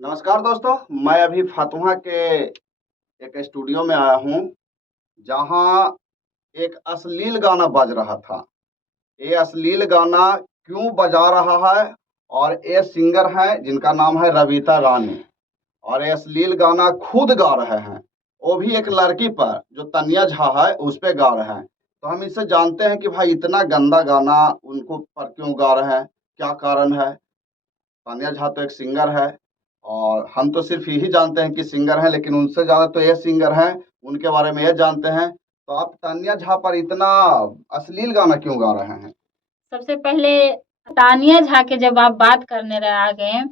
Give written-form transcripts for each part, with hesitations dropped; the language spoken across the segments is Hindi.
नमस्कार दोस्तों, मैं अभी फतुहा के एक स्टूडियो में आया हूँ जहाँ एक अश्लील गाना बज रहा था। ये अश्लील गाना क्यों बजा रहा है और ये सिंगर हैं जिनका नाम है रवीता रानी, और ये अश्लील गाना खुद गा रहे हैं, वो भी एक लड़की पर जो तन्या झा है उस पे गा रहे हैं। तो हम इससे जानते हैं कि भाई इतना गंदा गाना उनको पर क्यों गा रहे हैं, क्या कारण है। तान्या झा तो एक सिंगर है और हम तो सिर्फ यही जानते हैं कि सिंगर हैं, लेकिन उनसे ज़्यादा तो ये सिंगर हैं, उनके बारे में ये जानते हैं। तो आप तान्या झा पर इतना अश्लील गाना क्यों गा रहे हैं? सबसे पहले तानिया झा के जब आप बात करने आ गए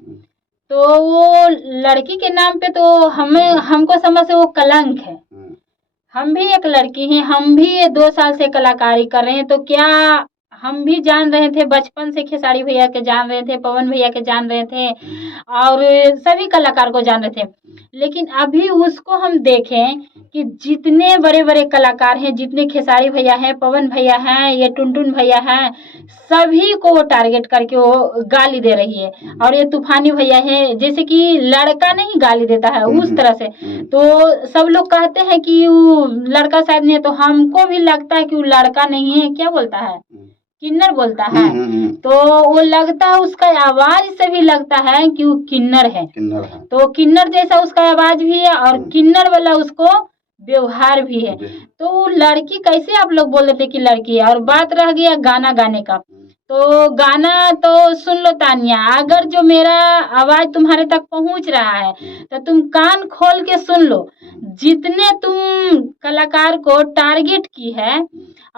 तो वो लड़की के नाम पे तो हमको समझ से वो कलंक है। हम भी एक लड़की हैं, हम भी 2 साल से कलाकारी कर रहे हैं, तो क्या हम भी जान रहे थे, बचपन से खेसारी भैया के जान रहे थे, पवन भैया के जान रहे थे और सभी कलाकार को जान रहे थे। लेकिन अभी उसको हम देखें कि जितने बड़े बड़े कलाकार हैं, जितने खेसारी भैया हैं, पवन भैया हैं, ये टुनटुन भैया हैं, सभी को वो टारगेट करके वो गाली दे रही है। और ये तूफानी भैया है, जैसे कि लड़का नहीं गाली देता है उस तरह से। तो सब लोग कहते हैं कि वो लड़का शायद नहीं है, तो हमको भी लगता है कि वो लड़का नहीं है, क्या बोलता है, किन्नर बोलता है। तो वो लगता है, उसका आवाज से भी लगता है कि वो किन्नर है। तो किन्नर जैसा उसका आवाज भी है और किन्नर वाला उसको व्यवहार भी है। तो लड़की कैसे आप लोग बोल देते कि लड़की है। और बात रह गया गाना गाने का, तो गाना तो सुन लो तानिया, अगर जो मेरा आवाज तुम्हारे तक पहुंच रहा है तो तुम कान खोल के सुन लो। जितने तुम कलाकार को टारगेट की है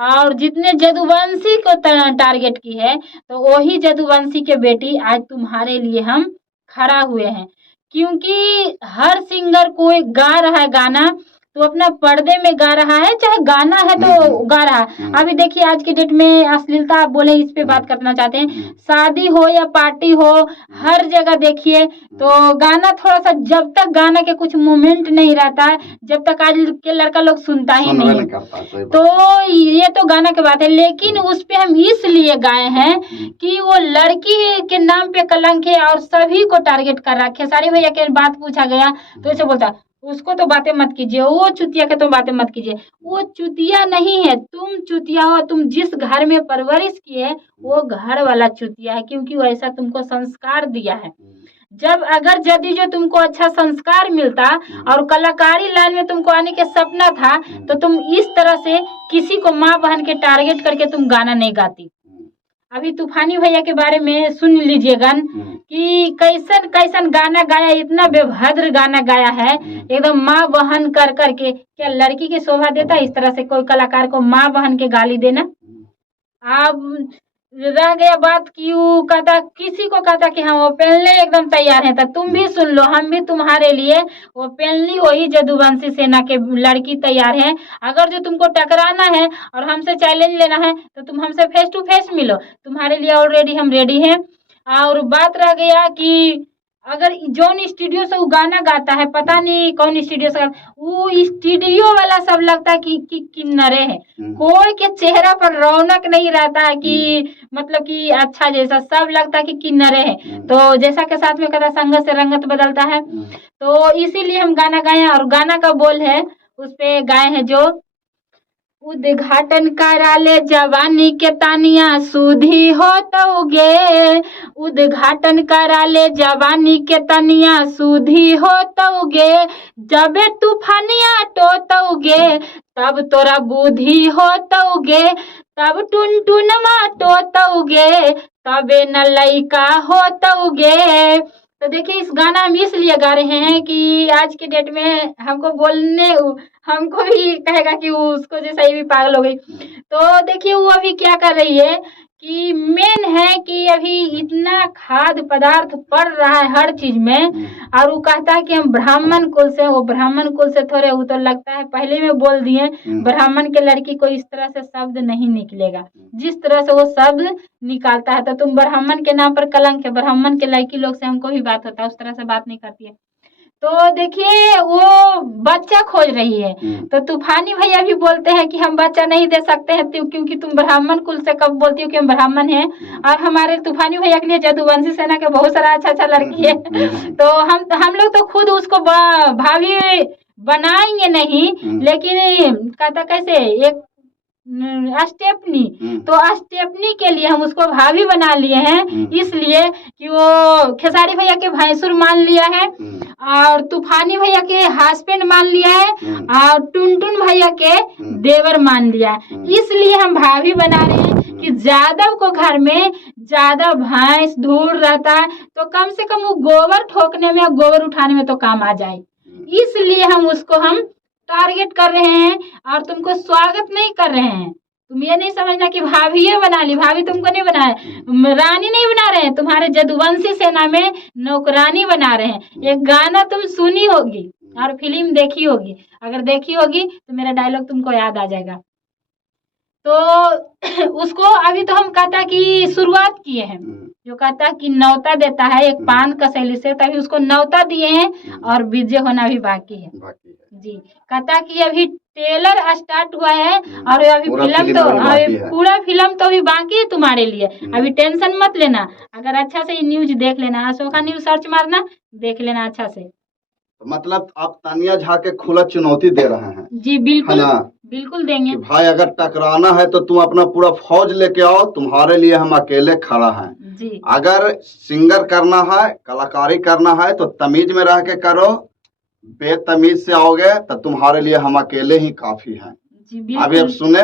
और जितने जदुवंशी को टारगेट की है, तो वही जदुवंशी के बेटी आज तुम्हारे लिए हम खड़ा हुए हैं। क्योंकि हर सिंगर कोई गा रहा है गाना तो अपना पर्दे में गा रहा है, चाहे गाना है तो गा रहा है। अभी देखिए आज की डेट में अश्लीलता, आप बोले इस पे बात करना चाहते हैं, शादी हो या पार्टी हो, हर जगह देखिए तो गाना थोड़ा सा, जब तक गाना के कुछ मोमेंट नहीं रहता है, जब तक आज के लड़का लोग सुनता ही नहीं है। तो ये तो गाना की बात है, लेकिन उस पे हम इसलिए गाए हैं कि वो लड़की के नाम पे कलंक है और सभी को टारगेट कर रहा है। खेसारी भैया के बात पूछा गया तो ऐसे बोलता, उसको तो बातें मत कीजिए, वो चुतिया के तो बातें मत कीजिए। वो चुतिया नहीं है, तुम चुतिया हो। तुम जिस घर में परवरिश किए वो घर वाला चुतिया है, क्योंकि वो ऐसा तुमको संस्कार दिया है। जब अगर यदि जो तुमको अच्छा संस्कार मिलता और कलाकारी लाइन में तुमको आने के सपना था, तो तुम इस तरह से किसी को माँ बहन के टारगेट करके तुम गाना नहीं गाती। अभी तूफानी भैया के बारे में सुन लीजिएगा कि कैसन कैसन गाना गाया, इतना बेभद्र गाना गाया है, एकदम माँ बहन कर करके। क्या लड़की की शोभा देता है इस तरह से कोई कलाकार को माँ बहन के गाली देना। अब रह गया बात कि वो कहता, किसी को कहता कि हाँ वो पहनने एकदम तैयार है, तो तुम भी सुन लो, हम भी तुम्हारे लिए वो पहनली वही जदुवंशी सेना के लड़की तैयार है। अगर जो तुमको टकराना है और हमसे चैलेंज लेना है तो तुम हमसे फेस टू फेस मिलो, तुम्हारे लिए ऑलरेडी हम रेडी हैं। और बात रह गया कि अगर जोन स्टूडियो से वो गाना गाता है, पता नहीं कौन स्टूडियो से, वो स्टूडियो वाला सब लगता है कि किन्नरे है। कोई के चेहरा पर रौनक नहीं रहता है कि मतलब कि अच्छा जैसा, सब लगता है कि किन्नरे है। तो जैसा के साथ में कहता, संगत से रंगत बदलता है। तो इसीलिए हम गाना गाए और गाना का बोल है उस पे गाए हैं जो, उद्घाटन करा ले जवानी के तानिया सुधी हो तोगे, उद्घाटन करा ले जवानी के तनिया सुधी हो तोगे, जबे तूफानिया टोतोगे तब तोरा बुद्धि हो तोगे, तब टुनटुनमा टोतोगे तबे न लइका हो तोगे। तो देखिए इस गाना हम इसलिए गा रहे हैं कि आज के डेट में हमको बोलने, हमको भी कहेगा कि उसको जैसा ये भी पागल हो गई। तो देखिए वो अभी क्या कर रही है कि मेन है कि अभी इतना खाद्य पदार्थ पड़ रहा है हर चीज में, और वो कहता है कि हम ब्राह्मण कुल से, वो ब्राह्मण कुल से थोड़े, वो तो लगता है पहले में बोल दिए ब्राह्मण के लड़की को इस तरह से शब्द नहीं निकलेगा जिस तरह से वो शब्द निकालता है। तो तुम ब्राह्मण के नाम पर कलंक है, ब्राह्मण के लड़की लोग से हमको भी बात होता है, उस तरह से बात नहीं करती है। तो देखिए वो बच्चा खोज रही है। तो तूफानी भैया भी बोलते हैं कि हम बच्चा नहीं दे सकते हैं क्योंकि तुम ब्राह्मण कुल से कब बोलती हो कि हम ब्राह्मण हैं। और हमारे तूफानी भैया के लिए जदुवंशी सेना के बहुत सारा अच्छा लड़की है। तो हम लोग तो खुद उसको भाभी बनाएंगे नहीं, लेकिन कहता कैसे एक स्टेपनी, तो स्टेपनी के लिए हम उसको भाभी बना लिए हैं, इसलिए कि वो खेसारी भैया के भैंसुर मान लिया है और तूफानी भैया के हस्बैंड मान लिया है और टुनटुन भैया के देवर मान लिया है। इसलिए हम भाभी बना रहे हैं कि जादव को घर में ज्यादा भैंस धूल रहता है तो कम से कम वो गोबर ठोकने में, गोबर उठाने में तो काम आ जाए। इसलिए हम उसको टारगेट कर रहे हैं और तुमको स्वागत नहीं कर रहे हैं। तुम ये नहीं समझना कि भाभी ये बना ली, भाभी तुमको नहीं बनाया, रानी नहीं बना रहे हैं, तुम्हारे जदुवंशी सेना में नौकरानी बना रहे हैं। एक गाना तुम सुनी होगी और फिल्म देखी होगी, अगर देखी होगी तो मेरा डायलॉग तुमको याद आ जाएगा। तो उसको अभी तो हम कहता कि शुरुआत किए हैं, जो कहता कि न्योता देता है एक पान कसैली से, तभी उसको न्योता दिए हैं और विजय होना भी बाकी है जी। कहता कि अभी ट्रेलर स्टार्ट हुआ है और अभी फिल्म तो अभी पूरा फिल्म तो अभी बाकी है तुम्हारे लिए। अभी टेंशन मत लेना, अगर अच्छा से न्यूज देख लेना, अशोका न्यूज सर्च मारना, देख लेना अच्छा से। मतलब आप तानिया झा के खुला चुनौती दे रहे हैं? जी बिल्कुल, बिल्कुल देंगे भाई। अगर टकराना है तो तुम अपना पूरा फौज लेके आओ, तुम्हारे लिए हम अकेले खड़ा हैं जी। अगर सिंगर करना है, कलाकारी करना है तो तमीज में रह के करो, बेतमीज से आओगे तो तुम्हारे लिए हम अकेले ही काफी हैं। जी, अभी अब सुने